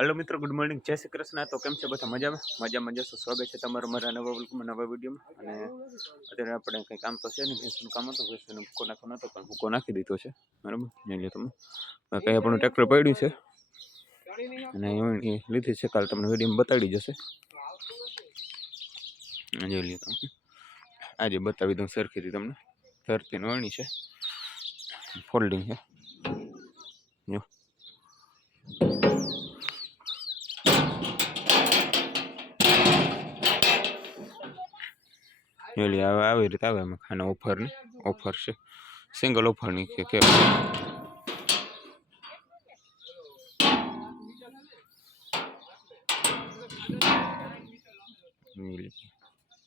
Hello मित्रों, good morning, जय श्री कृष्ण। तो केम छे बधा? मजामां जशो। स्वागत है तमारुं मारा नवा व्लॉगमां, नवा विडियोमां। अने अत्यारे आपणे कंई काम तो छे नहीं, भैंसनुं काम हतुं, भैंसोने भूको नाखવાનો हतो पण भूको नाखी दीधो छे। बराबर, जोई लो तमे। बाकी आपणुं ट्रेक्टर पड्युं छे अने वीणी लीधी छे, काल तमने विडियोमां बताड़ी जशे। जोई लो तमे, आजे बतावी दऊं सरखीथी तमने। धरतीने वणी छे, फोल्डिंग छे जो। આવી રીતે આવે એમાં ખાના ઓફરની ઓફર છે, સિંગલ ઓફરની કે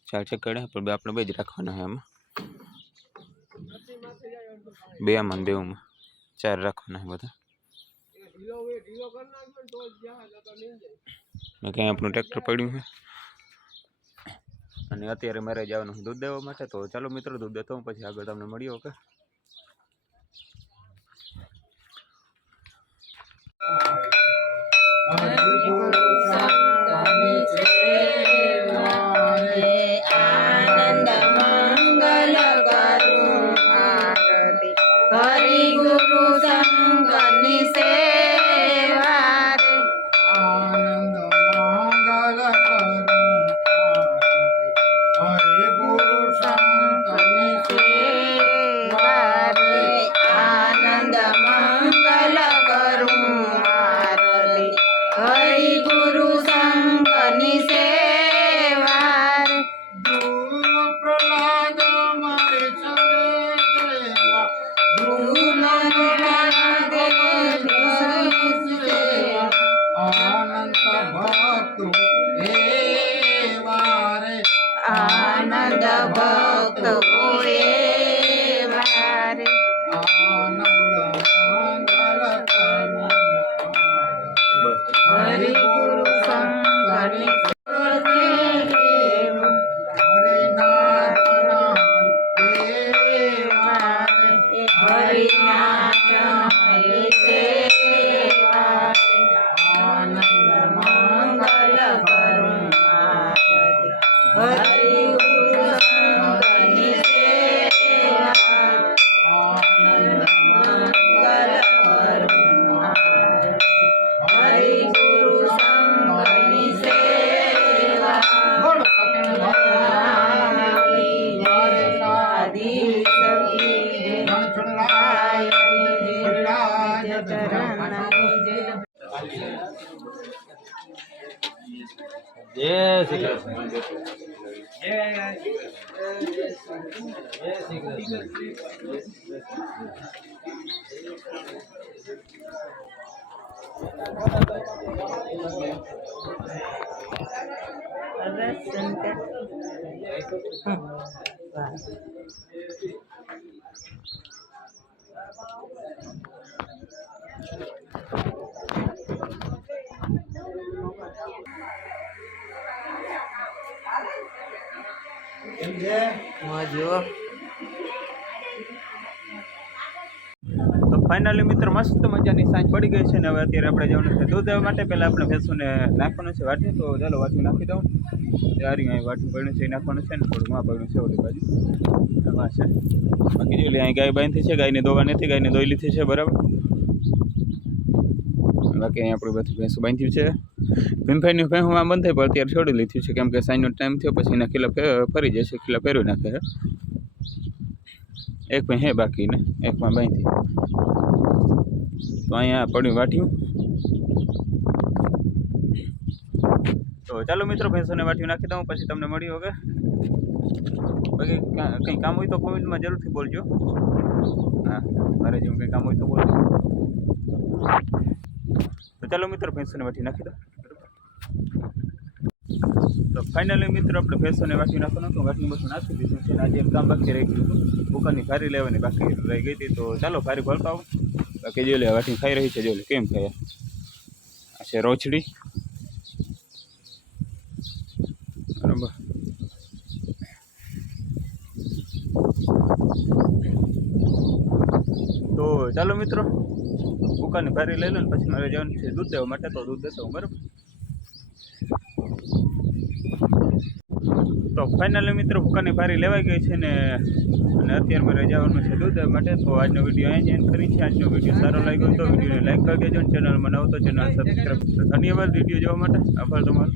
4 ચકડા પણ આપણે બે જ રાખવાના છે, એમાં બે આમાં બેમાં 4 રાખવાના છે બધા। કઈ આપણું ટ્રેક્ટર પડ્યું છે અને અત્યારે મારે જવાનું દૂધ દેવા માટે। તો ચાલો મિત્રો, દૂધ દેતો હું, પછી આગળ તમને મળીએ। ઓકે, आनंद मंगल करूं आरती हरि गुरु संगनि सेवा रे। आनंद मंगल करूं आरती हरि गुरु संगनि सेवा रे। आनंद मंगल करूं आरती हरि गुरु संगनि सेवा रे। प्रहलाद मारे चरे देवा ध्रुव अनंत भक्त रे। आनंद भक्त रे। आनंद मंगल करूं हरि गुरु संगनि आनंद मंगल करूं आरती हरि गुरु संगनि सेवा। आनंद मंगल करूं आरती हरि गुरु संगनि सेवा। आदि सखी जय श्री कृष्ण। तो फाइनली मित्र मस्त मजानी सांज पड़ी गई है। हवे अत्यारे आपणे जवानुं छे दूध देवा माटे। पहेला आपणे भैंसोने नाखवानुं छे वाटी। तो चालो वाटी नाखी दऊं। त्यारी अहीं वाटी पड्युं छे नाखवानुं छे ने थोडुं मां पड्युं छे ओली बाजू एमां छे। बाकी जो अहीं गाय बांधी छे, गायने दोवा नथी, गायने दोई लीधी छे बराबर। बाकी अहीं आपणी बधी भैंसो बांधी छे। भीमभाईनी भैंसो आम बंधाई पण अत्यारे छोड़ी लीधी छे, केम के साँजनो टाइम थयो, पछी एना खीला फरी जशे, खीला फेरवी नाखे छे। एक में है बाकी ने एक में बांधी। तो अँ पड़ी वाटियों। तो चलो मित्रों, भैंसों ने वाटियों नाखी दूँ, पछी तमने मळीए। ओके, बाकी कई काम हो तो कमेंट में जरूर थी बोलजो। हाँ, मारे जेवुं कई काम हो तो बोलजो। तो चलो मित्रों, भैंसों ने वाटी नाखी दो। तो फाइनली मित्रों, अपने भैंसों ने वाटी नाखवानुं तो वाटी बधुं नाखी दीधुं छे। आज एक काम बाकी रही गयुं हतुं, भूकानी भारी लेवानी बाकी रही गई थी। तो चालो भारी भरता हूँ। बाकी जो ले वाटी खाई रही है, जो ले केम खाया आ छे रोचड़ी बराबर। तो ચાલો મિત્રો ભૂકાની ભારી લઈ લો ને પછી મારે જવાનું છે દૂધ દેવા માટે, તો દૂધ દેતો હું, બરાબર. તો ફાઇનલી મિત્રો ભૂકાની ભારી લેવાઈ ગઈ છે ને, અને અત્યારે મારે જવાનું છે દૂધ દેવા માટે. તો આજનો વિડીયો અહીં એન્ડ કરી છે. આજનો વિડીયો સારો લાગ્યો તો વિડીયોને લાઈક કરી દેજો, ચેનલમાં નવો તો ચેનલ સબસ્ક્રાઈબ. ધન્યવાદ વિડીયો જોવા માટે, આભાર તમારો.